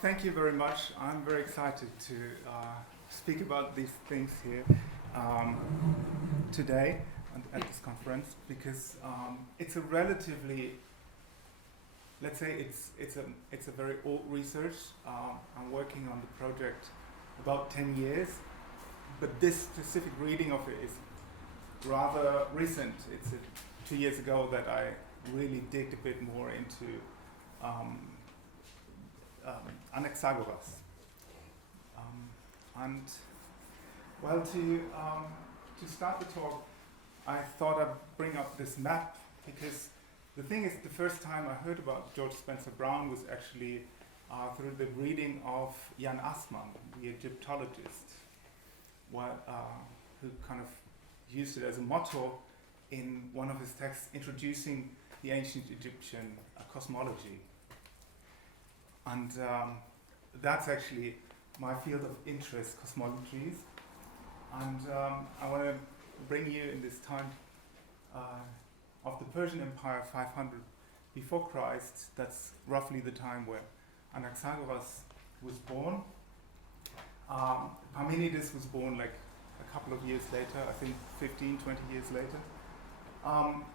thank you very much. I'm very excited to speak about these things here today at this conference because it's a relatively, let's say, it's a very old research. I'm working on the project about 10 years, but this specific reading of it is rather recent. It's 2 years ago that I really digged a bit more into Anaxagoras. And well, to start the talk, I thought I'd bring up this map because the thing is, the first time I heard about George Spencer Brown was actually through the reading of Gathmann, the Egyptologist, who kind of used it as a motto in one of his texts introducing the ancient Egyptian cosmology. And that's actually my field of interest, cosmologies. And I want to bring you in this time of the Persian Empire 500 before Christ. That's roughly the time where Anaxagoras was born. Parmenides was born like a couple of years later, I think 15, 20 years later.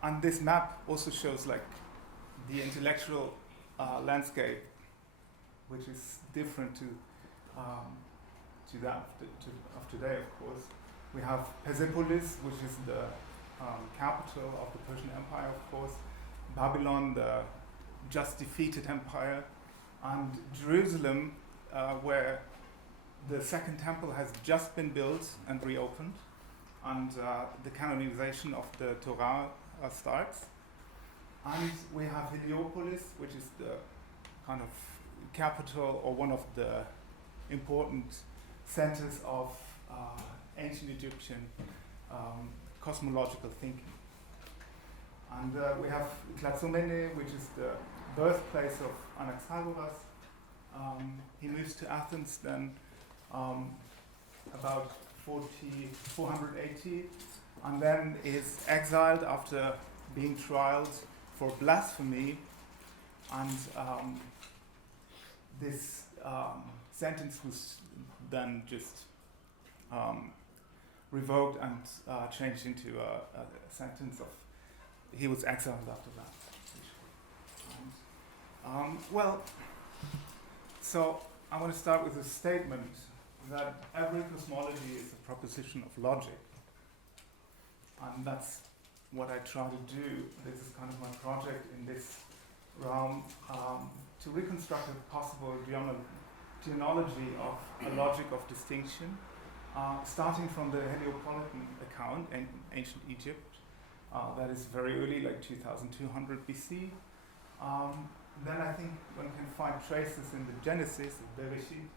And this map also shows like the intellectual landscape, which is different to that of today, of course. We have Persepolis, which is the capital of the Persian Empire, of course. Babylon, the just defeated empire, and Jerusalem, where the Second Temple has just been built and reopened, and the canonization of the Torah starts. And we have Heliopolis, which is the kind of capital or one of the important centers of ancient Egyptian cosmological thinking. And we have Klatsomene, which is the birthplace of Anaxagoras. He moves to Athens then about 480, and then is exiled after being trialed for blasphemy, and this sentence was then just revoked and changed into a sentence of he was exiled after that. And, well, so I want to start with a statement that every cosmology is a proposition of logic, and that's what I try to do. This is kind of my project in this realm, to reconstruct a possible genealogy of a logic of distinction, starting from the Heliopolitan account in ancient Egypt, that is very early, like 2200 BC. Then I think one can find traces in the Genesis, Bereshit.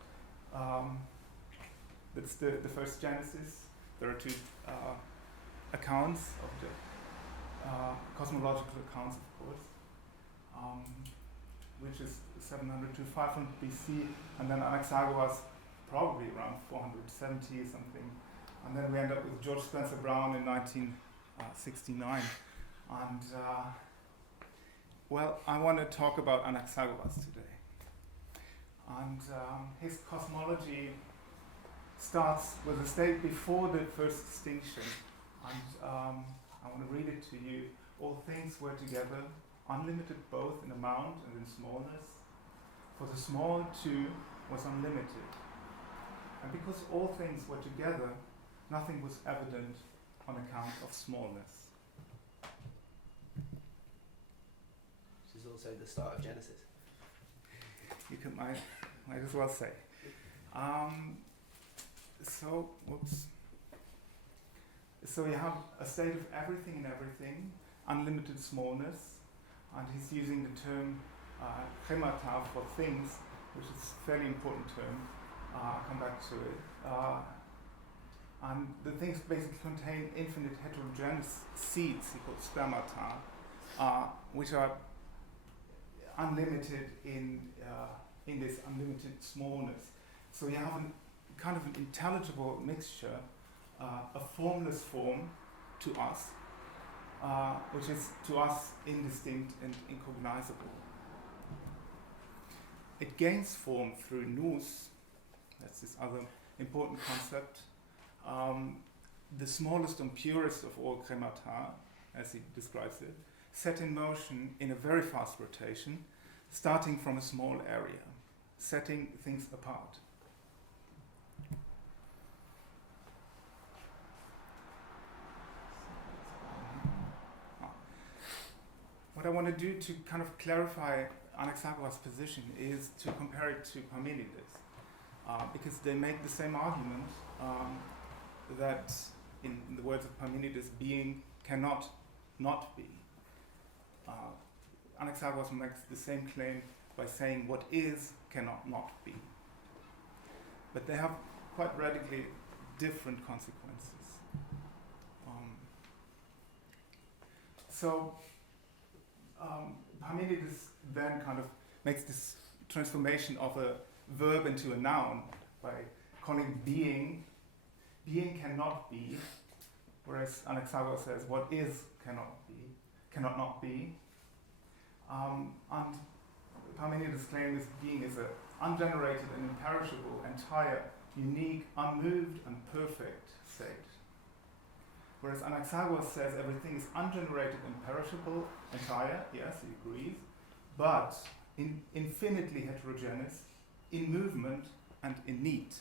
That's the first Genesis. There are two accounts of the cosmological accounts, of course, which is 700 to 500 BC, and then Anaxagoras probably around 470 something, and then we end up with George Spencer Brown in 1969. And well, I want to talk about Anaxagoras today. And his cosmology starts with a state before the first distinction, and I want to read it to you. All things were together, unlimited both in amount and in smallness, for the small too was unlimited. And because all things were together, nothing was evident on account of smallness. This is also the start of Genesis. You can might as well say. So you have a state of everything in everything, unlimited smallness, and he's using the term chemata for things, which is a fairly important term. I'll come back to it. And the things basically contain infinite heterogeneous seeds, he calls spermata, which are unlimited in this unlimited smallness. So you have a kind of an intelligible mixture, a formless form to us, which is to us indistinct and incognizable. it gains form through nous. That's this other important concept. The smallest and purest of all cremata, as he describes it, set in motion in a very fast rotation, starting from a small area, setting things apart. What I want to do to kind of clarify Anaxagoras' position is to compare it to Parmenides, because they make the same argument that, in the words of Parmenides, being cannot not be. Anaxagoras makes the same claim by saying what is cannot not be. But they have quite radically different consequences. Parmenides then kind of makes this transformation of a verb into a noun by calling being cannot be, whereas Anaxagoras says what is cannot not be. And Parmenides' claim is being is an ungenerated and imperishable, entire, unique, unmoved and perfect state. Whereas Anaxagoras says everything is ungenerated and perishable, entire, yes, he agrees, but infinitely heterogeneous, in movement and in need.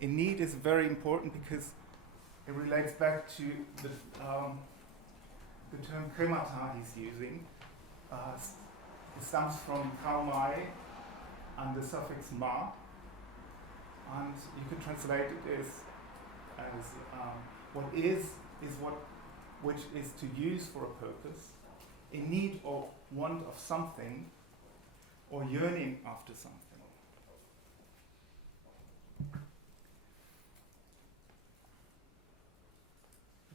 In need is very important because it relates back to the term cremata he's using. It stems from kaumai and the suffix ma, and you could translate it as what is what which is to use for a purpose, in need or want of something, or yearning after something.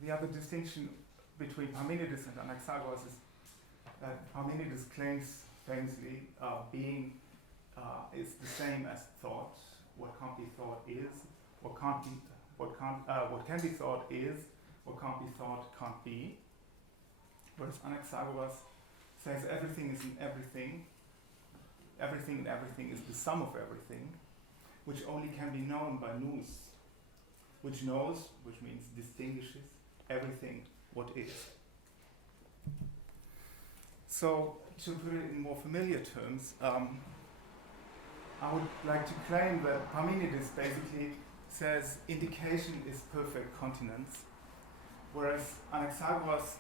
The other distinction between Parmenides and Anaxagoras is that Parmenides claims famously being is the same as thought. What can't be thought is, what can be thought is, what can't be thought can't be. Whereas Anaxagoras says everything is in everything, everything in everything is the sum of everything, which only can be known by nous, which knows, which means distinguishes, everything what is. So, to put it in more familiar terms, I would like to claim that Parmenides basically says indication is perfect continence, whereas Anaxagoras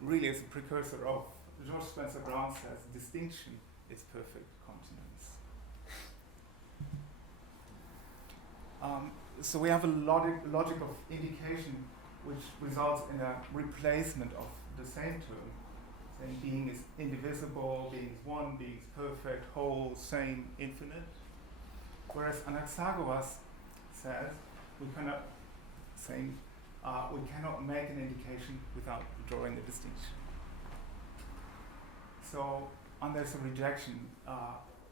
really is a precursor of George Spencer Brown says distinction is perfect continence. So we have a logic of indication which results in a replacement of the same term, saying being is indivisible, being is one, being is perfect, whole, same, infinite. Whereas Anaxagoras says we cannot make an indication without drawing a distinction. So, and there's a rejection.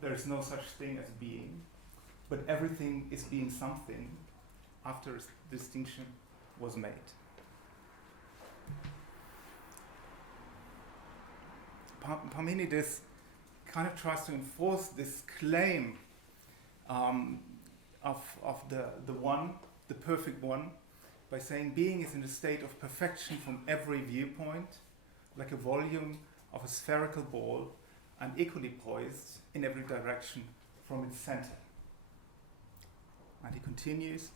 There is no such thing as being, but everything is being something after a distinction was made. Parmenides kind of tries to enforce this claim of the one, the perfect one, by saying being is in a state of perfection from every viewpoint, like a volume of a spherical ball, and equally poised in every direction from its center. And he continues,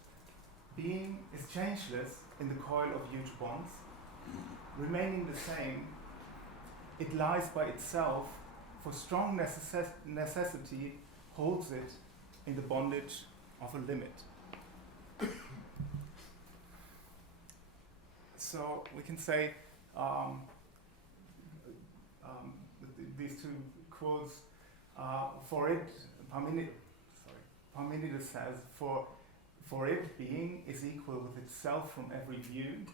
being is changeless in the coil of huge bonds, remaining the same. It lies by itself, for strong necessity holds it in the bondage of a limit. So we can say, with these two quotes, for it, Parmenides says, for it, being is equal with itself from every view,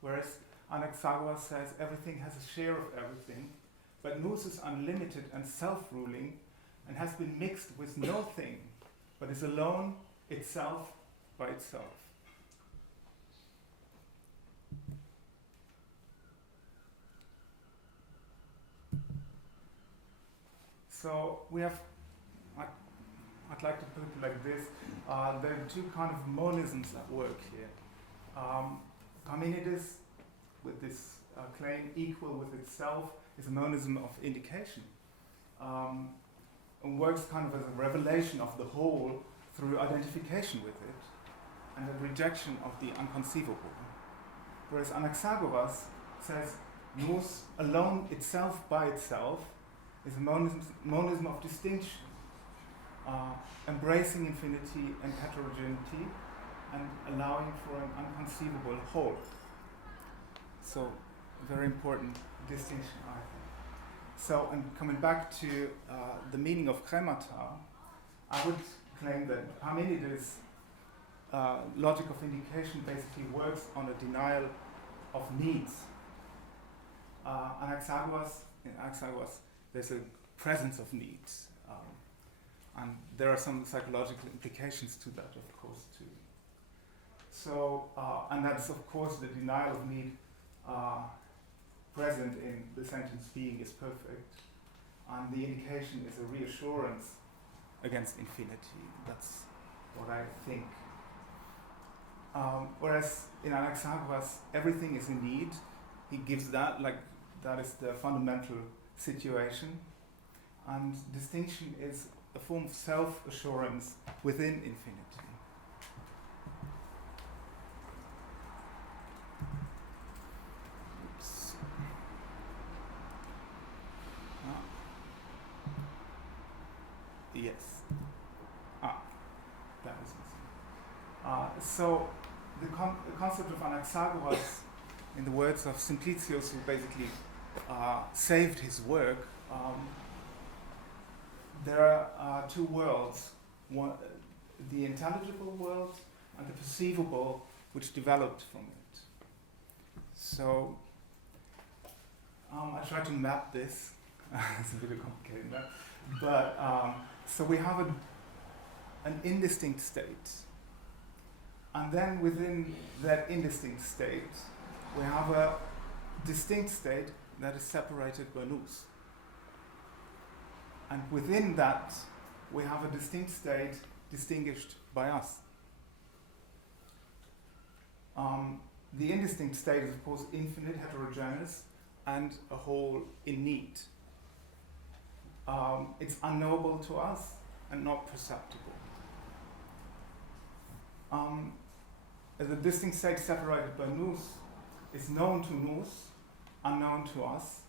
whereas Anaxagoras says everything has a share of everything, but nous is unlimited and self-ruling, and has been mixed with no thing, but is alone itself by itself. So we have, I'd like to put it like this, there are two kind of monisms at work here. Parmenides, with this claim equal with itself, is a monism of indication, and works kind of as a revelation of the whole through identification with it, and a rejection of the unconceivable. Whereas Anaxagoras says nous alone, itself by itself, is a monism of distinction, embracing infinity and heterogeneity and allowing for an unconceivable whole. So, a very important distinction, I think. So, and coming back to the meaning of kremata, I would claim that Parmenides' logic of indication basically works on a denial of needs. In Anaxagoras, there's a presence of needs, and there are some psychological implications to that, of course, too. So, and that's of course the denial of need present in the sentence being is perfect, and the indication is a reassurance against infinity. That's what I think. Whereas in Anaxagoras, everything is in need. He gives that, like, that is the fundamental situation. And distinction is a form of self-assurance within infinity. Oops. Yes. That was missing. So the concept of Anaxagoras, in the words of Simplicius, who basically saved his work, there are two worlds, one, the intelligible world and the perceivable, which developed from it. So I try to map this. It's a bit complicated, but so we have an indistinct state, and then within that indistinct state, we have a distinct state that is separated by nous. And within that, we have a distinct state distinguished by us. The indistinct state is, of course, infinite, heterogeneous, and a whole in need. It's unknowable to us and not perceptible. The distinct state separated by nous is known to nous, unknown to us,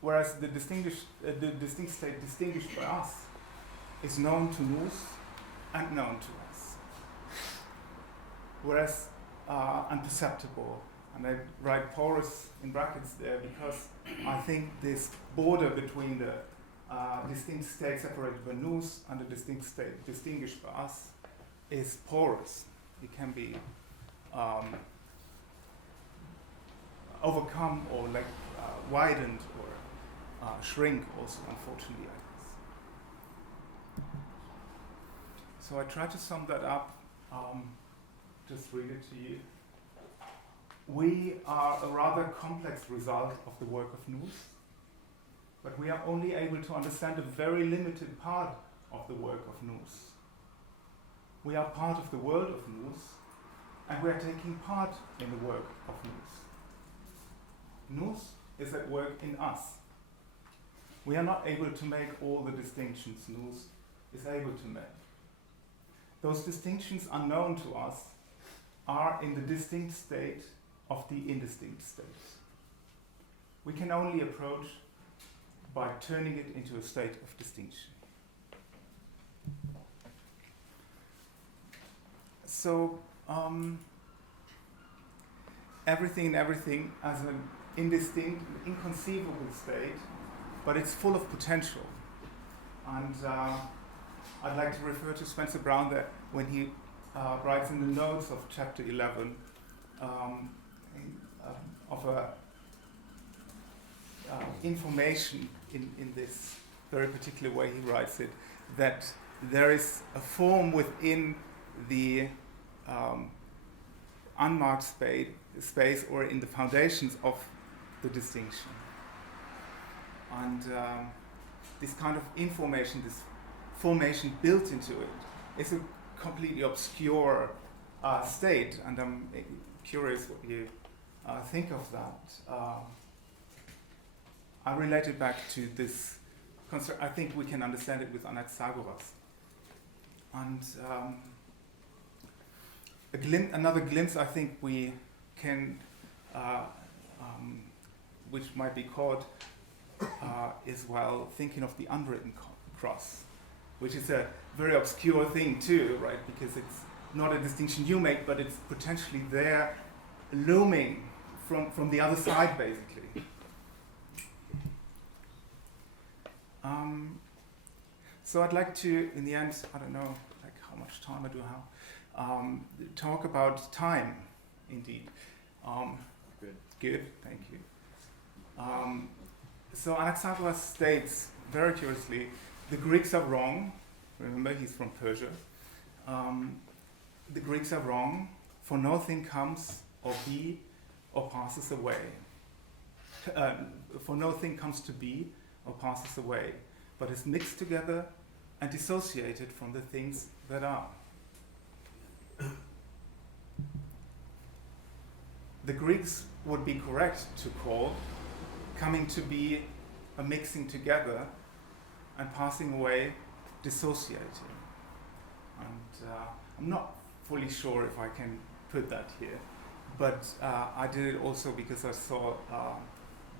whereas the distinct state distinguished by us is known to nous and known to us, whereas unperceptible. And I write porous in brackets there because I think this border between the distinct state separated by nous and the distinct state distinguished by us is porous. It can be overcome or widened or shrink also, unfortunately, I guess. So I try to sum that up, just read it to you. We are a rather complex result of the work of nous, but we are only able to understand a very limited part of the work of nous. We are part of the world of nous, and we are taking part in the work of nous. Nous is at work in us. We are not able to make all the distinctions nous is able to make. Those distinctions unknown to us are in the distinct state of the indistinct state. We can only approach by turning it into a state of distinction. So, everything as an indistinct, inconceivable state, but it's full of potential. And I'd like to refer to Spencer Brown that when he writes in the notes of chapter 11 of a information in this very particular way he writes it, that there is a form within the unmarked space or in the foundations of the distinction. And this kind of information, this formation built into it, is a completely obscure state, and I'm curious what you think of that. I relate it back to this concept. I think we can understand it with Anaxagoras. And another glimpse I think we can, which might be called, is while thinking of the unwritten cross, which is a very obscure thing too, right? Because it's not a distinction you make, but it's potentially there looming from the other side, basically. So I'd like to, in the end, I don't know like how much time I do have, talk about time, indeed. Good, thank you. So Anaxagoras states very curiously, the Greeks are wrong. Remember, he's from Persia. The Greeks are wrong, for nothing comes or be or passes away. For nothing comes to be or passes away, but is mixed together and dissociated from the things that are. The Greeks would be correct to call coming to be a mixing together and passing away dissociating. And I'm not fully sure if I can put that here, but I did it also because I saw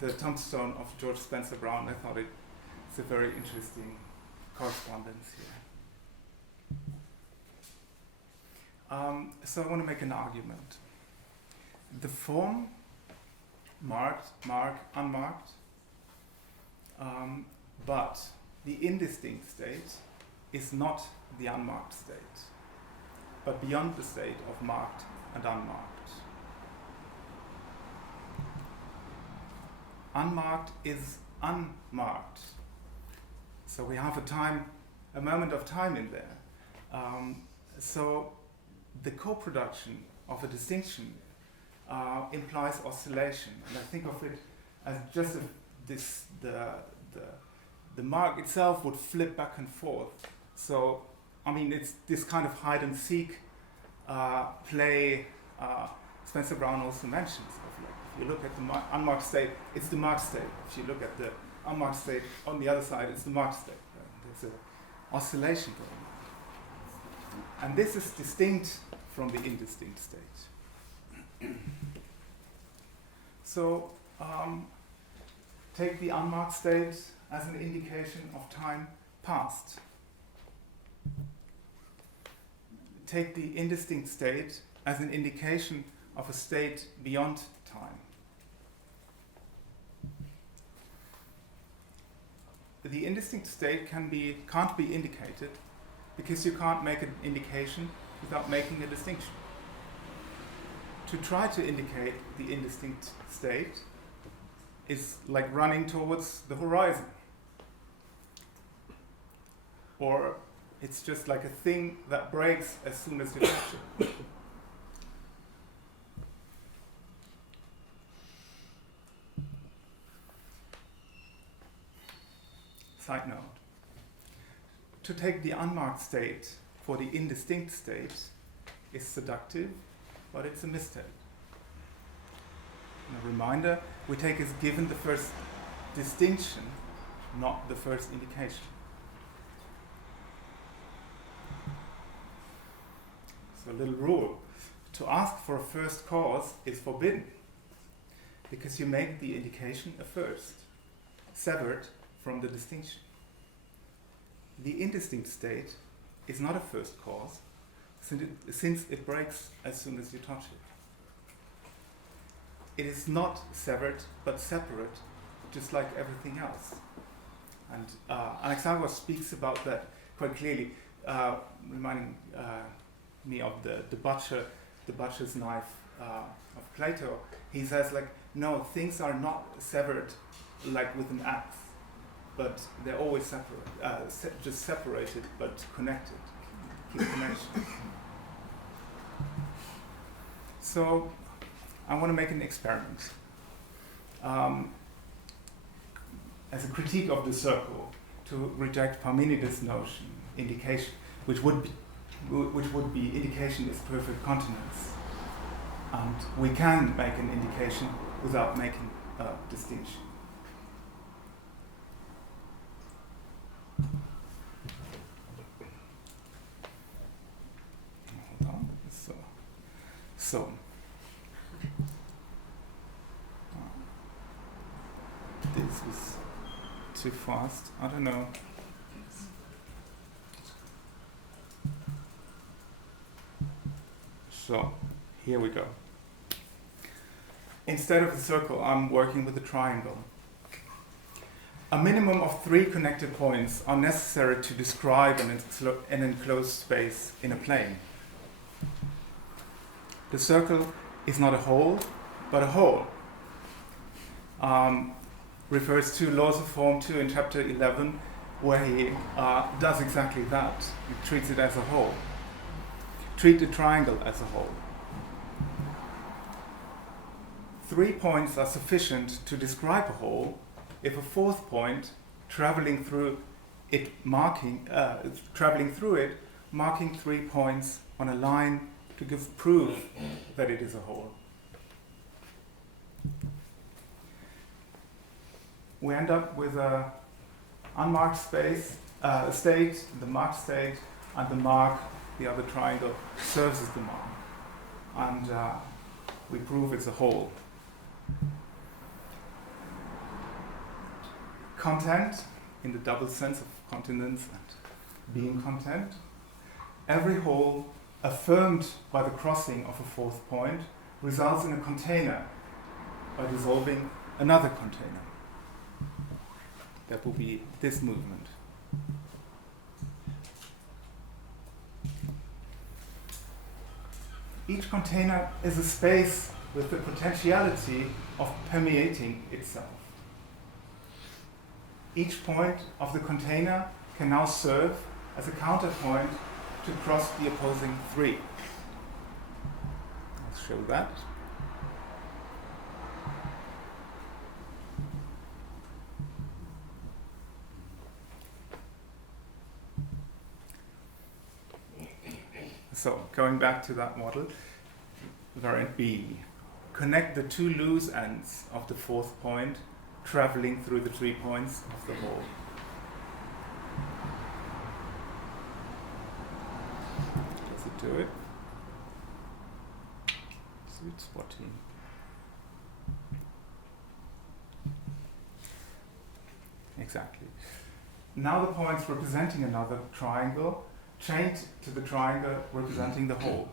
the tombstone of George Spencer Brown. I thought it's a very interesting correspondence here. So I want to make an argument. The form, marked, unmarked, but the indistinct state is not the unmarked state, but beyond the state of marked and unmarked. Unmarked is unmarked. So we have a moment of time in there. So the co-production of a distinction implies oscillation, and I think of it as just the mark itself would flip back and forth. So, I mean, it's this kind of hide and seek play. Spencer Brown also mentions. If you look at the unmarked state, it's the marked state. If you look at the unmarked state on the other side, it's the marked state. There's an oscillation going on, and this is distinct from the indistinct state. So, take the unmarked state as an indication of time past. Take the indistinct state as an indication of a state beyond time. The indistinct state can't be indicated because you can't make an indication without making a distinction. To try to indicate the indistinct state is like running towards the horizon. Or it's just like a thing that breaks as soon as you touch it. Side note. To take the unmarked state for the indistinct state is seductive, but it's a mistake. And a reminder, we take as given the first distinction, not the first indication. So a little rule. To ask for a first cause is forbidden, because you make the indication a first, severed from the distinction. The indistinct state is not a first cause, since it breaks as soon as you touch it. It is not severed, but separate, just like everything else. And Anaxagoras speaks about that quite clearly, reminding me of the butcher's knife of Plato. He says, like, no, things are not severed like with an axe, but they're always separate, just separated, but connected. Keep connection. So, I want to make an experiment. as a critique of the circle, to reject Parmenides' notion, indication, which would be indication is perfect continence. And we can make an indication without making a distinction. Hold on. So this is too fast. I don't know. So here we go. Instead of the circle, I'm working with a triangle. A minimum of 3 connected points are necessary to describe an enclosed space in a plane. The circle is not a hole, but a hole. Refers to laws of form 2 in chapter 11, where he does exactly that. He treats it as a whole. Treat the triangle as a whole. 3 points are sufficient to describe a whole if a 4th point traveling through it marking 3 points on a line to give proof that it is a whole. We end up with a unmarked space, state, the marked state, and the mark, the other triangle, serves as the mark. And we prove it's a whole. Content, in the double sense of continence and being content. Every whole affirmed by the crossing of a 4th point results in a container by dissolving another container. That will be this movement. Each container is a space with the potentiality of permeating itself. Each point of the container can now serve as a counterpoint to cross the opposing 3. Let's show that. So, going back to that model, variant B. Connect the 2 loose ends of the 4th point, traveling through the 3 points of the whole. Does it do it? Sweet spotting. Exactly. Now the points representing another triangle chained to the triangle representing the whole.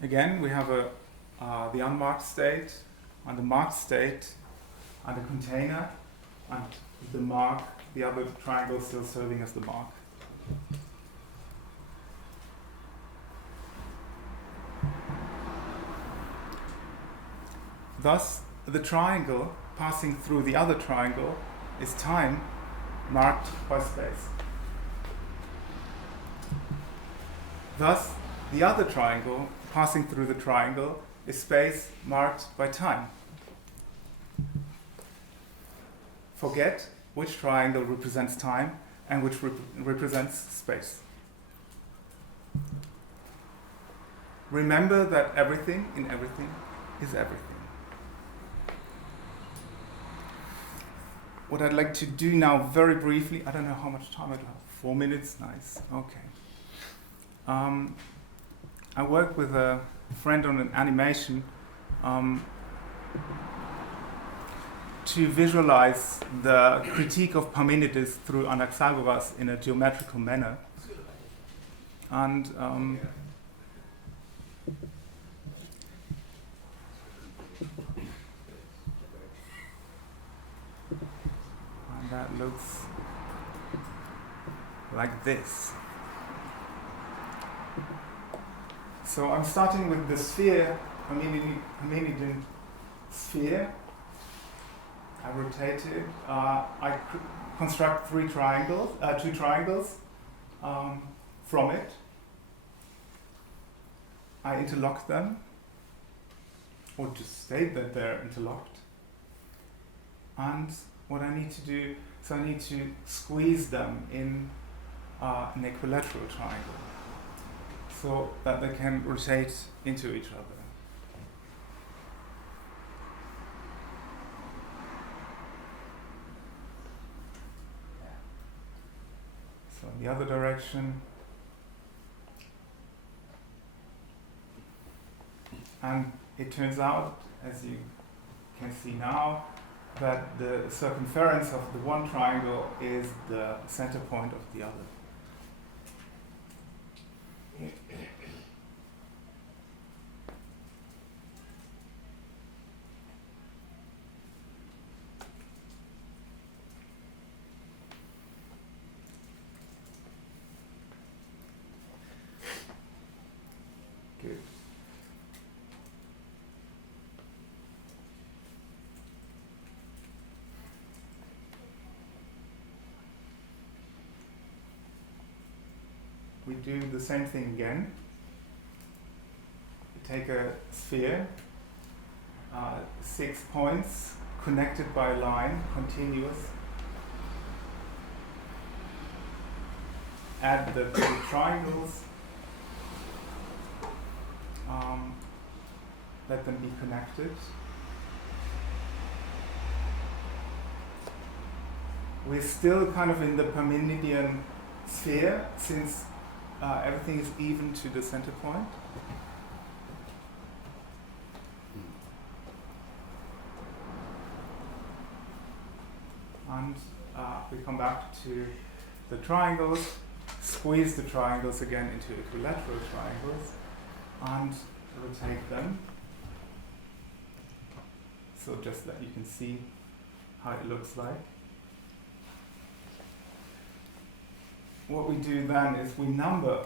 Again, we have the unmarked state and the marked state and a container, and the mark, the other triangle still serving as the mark. Thus, the triangle passing through the other triangle is time marked by space. Thus, the other triangle passing through the triangle is space marked by time. Forget which triangle represents time and which represents space. Remember that everything in everything is everything. What I'd like to do now very briefly, I don't know how much time I do have. 4 minutes? Nice. Okay. I worked with a friend on an animation to visualize the critique of Parmenides through Anaxagoras in a geometrical manner. And that looks like this. So I'm starting with the sphere, Parmenidean sphere. I rotate it. I construct 2 triangles from it. I interlock them, or just state that they're interlocked. And what I need to do, so I need to squeeze them in an equilateral triangle so that they can rotate into each other. So in the other direction. And it turns out, as you can see now, that the circumference of the one triangle is the center point of the other. Good. We do the same thing again. We take a sphere, 6 points connected by a line, continuous. Add the two triangles. Let them be connected. We're still kind of in the Parmenidean sphere, since everything is even to the center point. And we come back to the triangles, squeeze the triangles again into equilateral triangles, and rotate them. So just that you can see how it looks like. What we do then is we number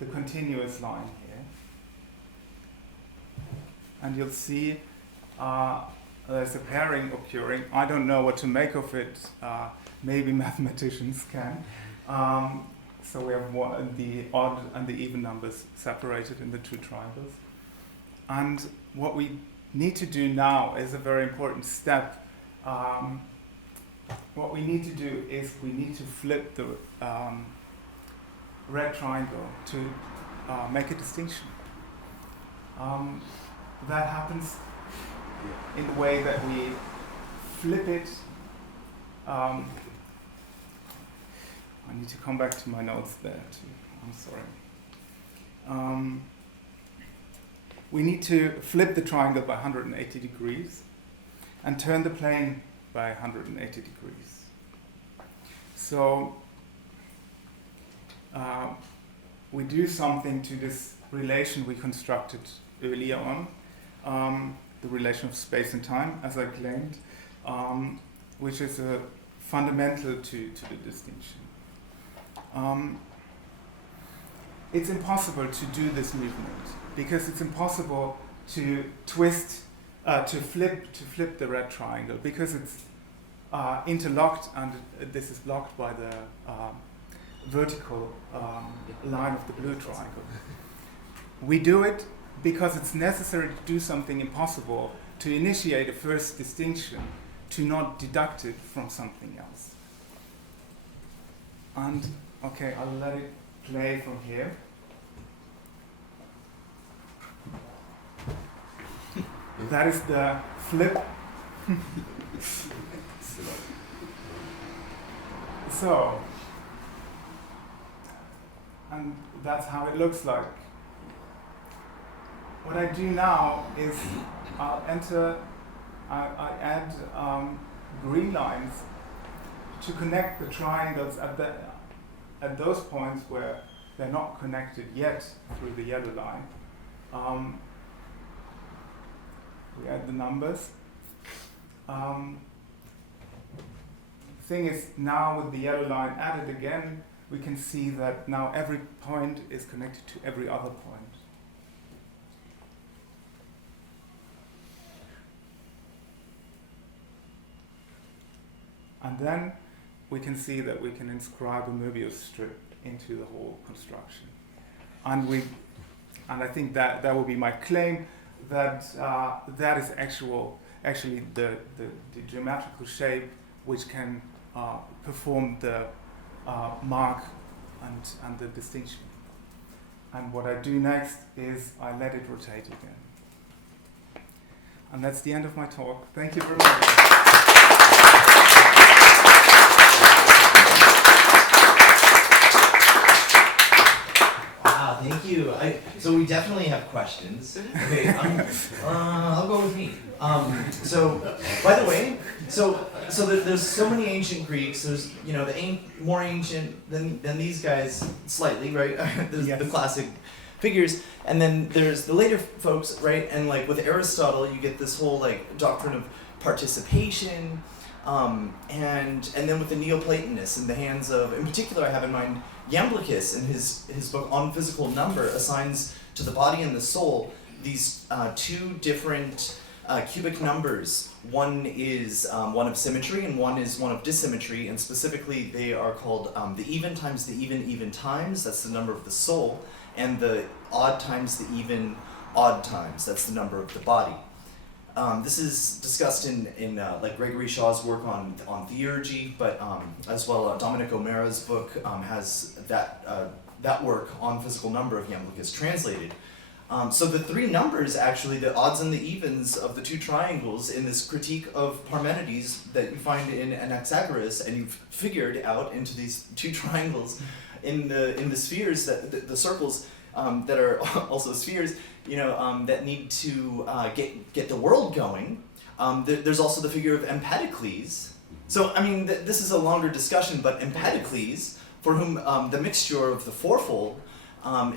the continuous line here. And you'll see there's a pairing occurring. I don't know what to make of it. Maybe mathematicians can. So we have the odd and the even numbers separated in the two triangles. And what we need to do now is a very important step. What we need to do is we need to flip the red triangle to make a distinction. That happens in the way that we flip it. I need to come back to my notes there too. I'm sorry. We need to flip the triangle by 180 degrees and turn the plane by 180 degrees. So we do something to this relation we constructed earlier on, the relation of space and time, as I claimed, which is fundamental to the distinction. It's impossible to do this movement because it's impossible to twist, to flip the red triangle because it's interlocked and this is blocked by the vertical line of the blue triangle. We do it because it's necessary to do something impossible, to initiate a first distinction, to not deduct it from something else. And okay, I'll let it play from here. That is the flip. So, and that's how it looks like. What I do now is I add green lines to connect the triangles at those points where they're not connected yet through the yellow line. We add the numbers. Thing is, now with the yellow line added again, we can see that now every point is connected to every other point. And then we can see that we can inscribe a Mobius strip into the whole construction. And I think that will be my claim, that that is actual actually the geometrical shape which can perform the mark and the distinction. And what I do next is I let it rotate again. And that's the end of my talk. Thank you very much. Wow, thank you. So we definitely have questions. Okay, I'll go with me. So, by the way, there's so many ancient Greeks. There's the more ancient than these guys slightly, right? There's the classic figures, and then there's the later folks, right? And like with Aristotle, you get this whole like doctrine of participation, and then with the Neoplatonists in the hands of, in particular, I have in mind Iamblichus in his book On Physical Number assigns to the body and the soul these two different cubic numbers. One is one of symmetry and one is one of dissymmetry, and specifically they are called the even times the even times, that's the number of the soul, and the odd times the even odd times, that's the number of the body. This is discussed in like Gregory Shaw's work on theurgy, but as well Dominic O'Mara's book has that work on physical number of Iamblichus translated. So the three numbers, actually, the odds and the evens of the two triangles in this critique of Parmenides that you find in Anaxagoras, and you've figured out into these two triangles in the spheres, that the circles that are also spheres, that need to get the world going. There's also the figure of Empedocles. So, I mean, this is a longer discussion, but Empedocles, for whom the mixture of the fourfold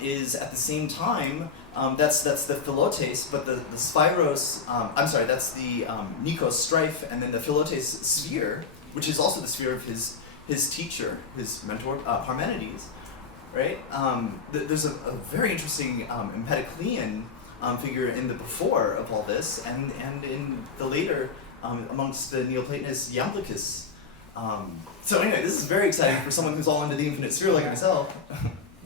is at the same time, that's the Philotes, but the Spyros, that's the Nikos strife, and then the Philotes sphere, which is also the sphere of his teacher, his mentor, Parmenides, right? There's a very interesting Empedoclean figure in the before of all this, and in the later, amongst the Neoplatonists, Iamblichus. So anyway, this is very exciting for someone who's all into the infinite sphere like myself.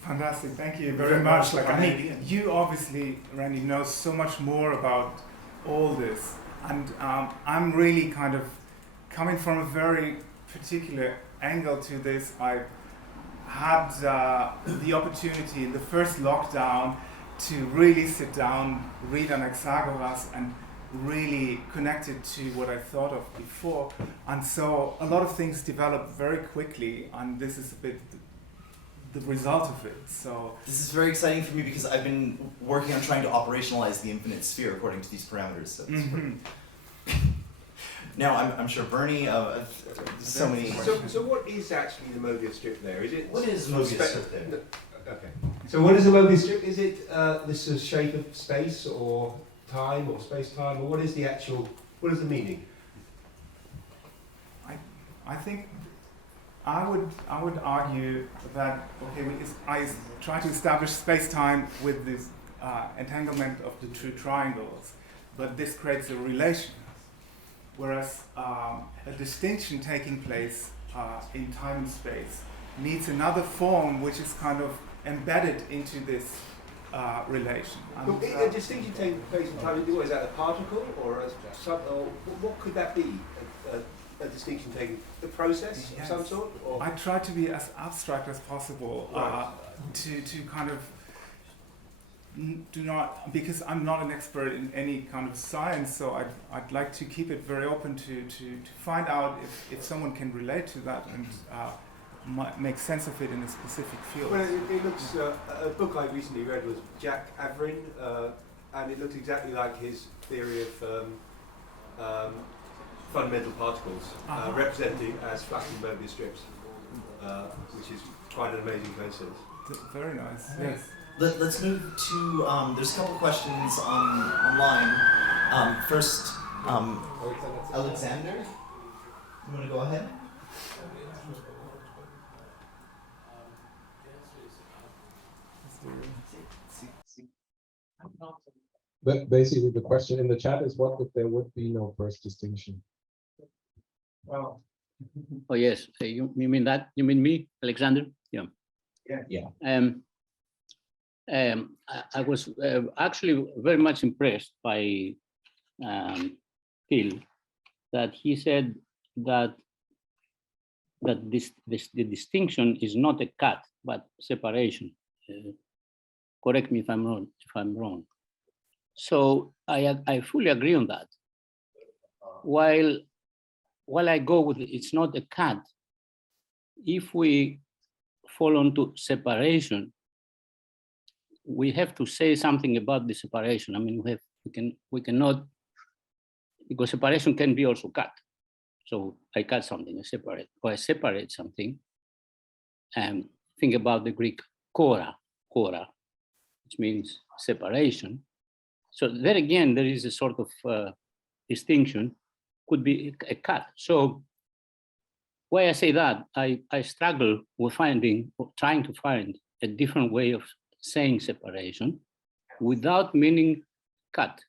Fantastic, thank you very much. Like, I mean, you obviously, Randy, know so much more about all this, and I'm really kind of coming from a very particular angle to this. I had the opportunity in the first lockdown to really sit down, read Anaxagoras, and really connect it to what I thought of before. And so a lot of things developed very quickly, and this is a bit the result of it. So this is very exciting for me because I've been working on trying to operationalize the infinite sphere according to these parameters. So now I'm sure Bernie, so many. So what is actually the Mobius strip there? Is it? What is Mobius strip there? No, okay. So what is a Mobius strip? Is it this sort of shape of space or time or space-time, or what is the actual? What is the meaning? I think I would argue that I try to establish space-time with this entanglement of the two triangles, but this creates a relation, whereas a distinction taking place in time and space needs another form which is kind of embedded into this relation. And, a distinction taking place in time, is that a particle or what could that be? A distinction taking the process of some sort? Or? I try to be as abstract as possible, right. to kind of do not, because I'm not an expert in any kind of science, so I'd like to keep it very open to find out if someone can relate to that and make sense of it in a specific field. Well, it looks, a book I recently read was Jack Aversion, and it looked exactly like his theory of fundamental particles, represented as flattened Mobius strips, which is quite an amazing coincidence. Very nice, yes. Let's move to, there's a couple questions online. First, Alexander, you want to go ahead? But basically, the question in the chat is, what if there would be no first distinction? Well. Oh yes, you mean that? You mean me, Alexander? Yeah. Yeah. I was actually very much impressed by Hill, that he said that the distinction is not a cut, but separation. Correct me if I'm wrong. So I fully agree on that. While I go with it's not a cut, if we fall onto separation, we have to say something about the separation. I mean, we cannot, because separation can be also cut. So I cut something, I separate, or I separate something. Think about the Greek kora, which means separation. So there again, there is a sort of distinction, could be a cut. So why I say that, I struggle with trying to find a different way of saying separation without meaning cut.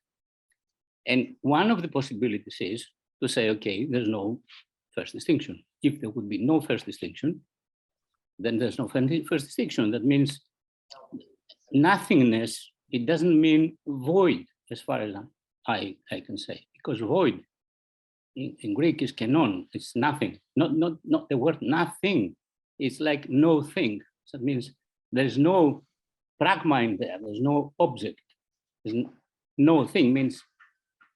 And one of the possibilities is to say, okay, there's no first distinction. If there would be no first distinction, then there's no first distinction. That means nothingness. It doesn't mean void, as far as I can say, because void in Greek is kenon. It's nothing. Not the word nothing. It's like no thing. So that means there's no pragma in there. There's no object. There's no thing means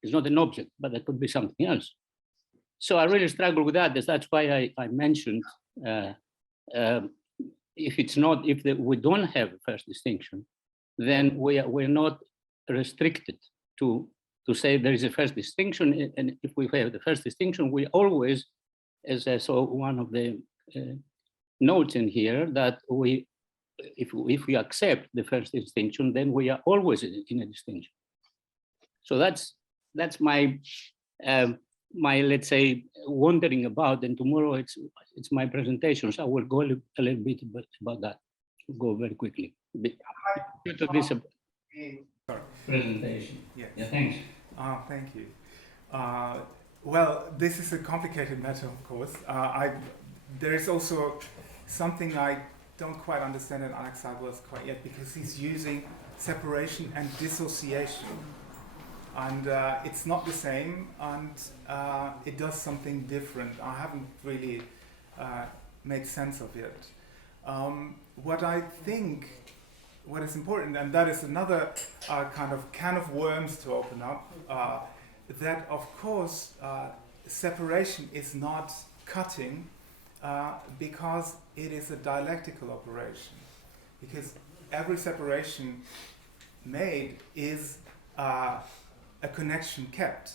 it's not an object, but that could be something else. So I really struggle with that. That's why I mentioned if we don't have a first distinction, then we're not restricted to say there is a first distinction. And if we have the first distinction, we always, as I saw one of the notes in here, that if we accept the first distinction, then we are always in a distinction. So that's my let's say wondering about, and tomorrow it's my presentation, so I will go a little bit about that. Go very quickly. Due to this presentation. Yes. Yeah, thanks. Thank you. Well, this is a complicated matter, of course. There is also something I don't quite understand in Anaxagoras quite yet, because he's using separation and dissociation. And it's not the same, and it does something different. I haven't really made sense of it. What I think, what is important, and that is another kind of can of worms to open up, that of course separation is not cutting because it is a dialectical operation. Because every separation made is a connection kept.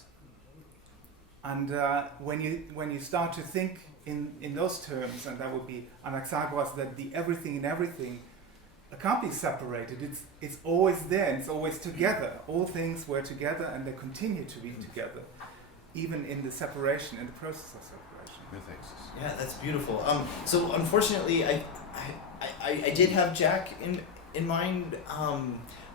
And when you start to think in those terms, and that would be Anaxagoras, that the everything in everything can't be separated. It's always there, it's always together. All things were together and they continue to be together, even in the separation, in the process of separation. Yeah, that's beautiful. So unfortunately, I did have Jack in mind,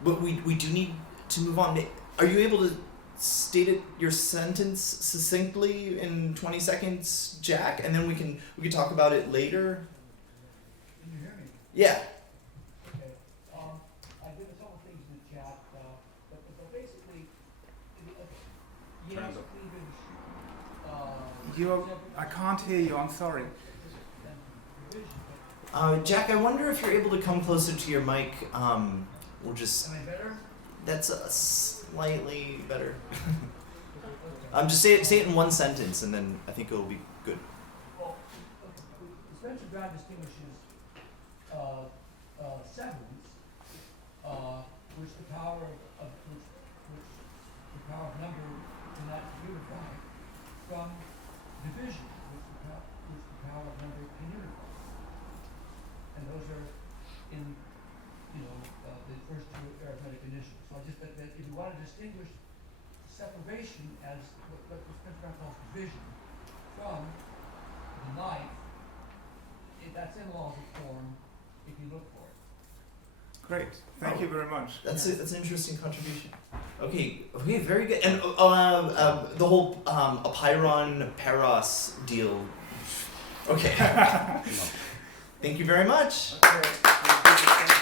but we do need to move on. Are you able to state your sentence succinctly in 20 seconds, Jack, and then we can talk about it later? Can you hear me? Yeah. Okay. I did a couple things in the chat, but basically, yes, cleavage. I can't hear you. I'm sorry. Jack, I wonder if you're able to come closer to your mic. We'll just. Am I better? That's slightly better. Just say it in one sentence, and then I think it'll be good. Well, the Spencer Grad distinguishes severance, which the power of number cannot unify, from division, which the power of number can unify. And those are in the first two arithmetic initials. So that if you want to distinguish separation as what Spencer calls division from the knife, that's in laws of form if you look for it. Great. Thank you very much. That's an interesting contribution. Okay, very good. And the whole apeiron paros deal. Okay. Thank you very much. Okay.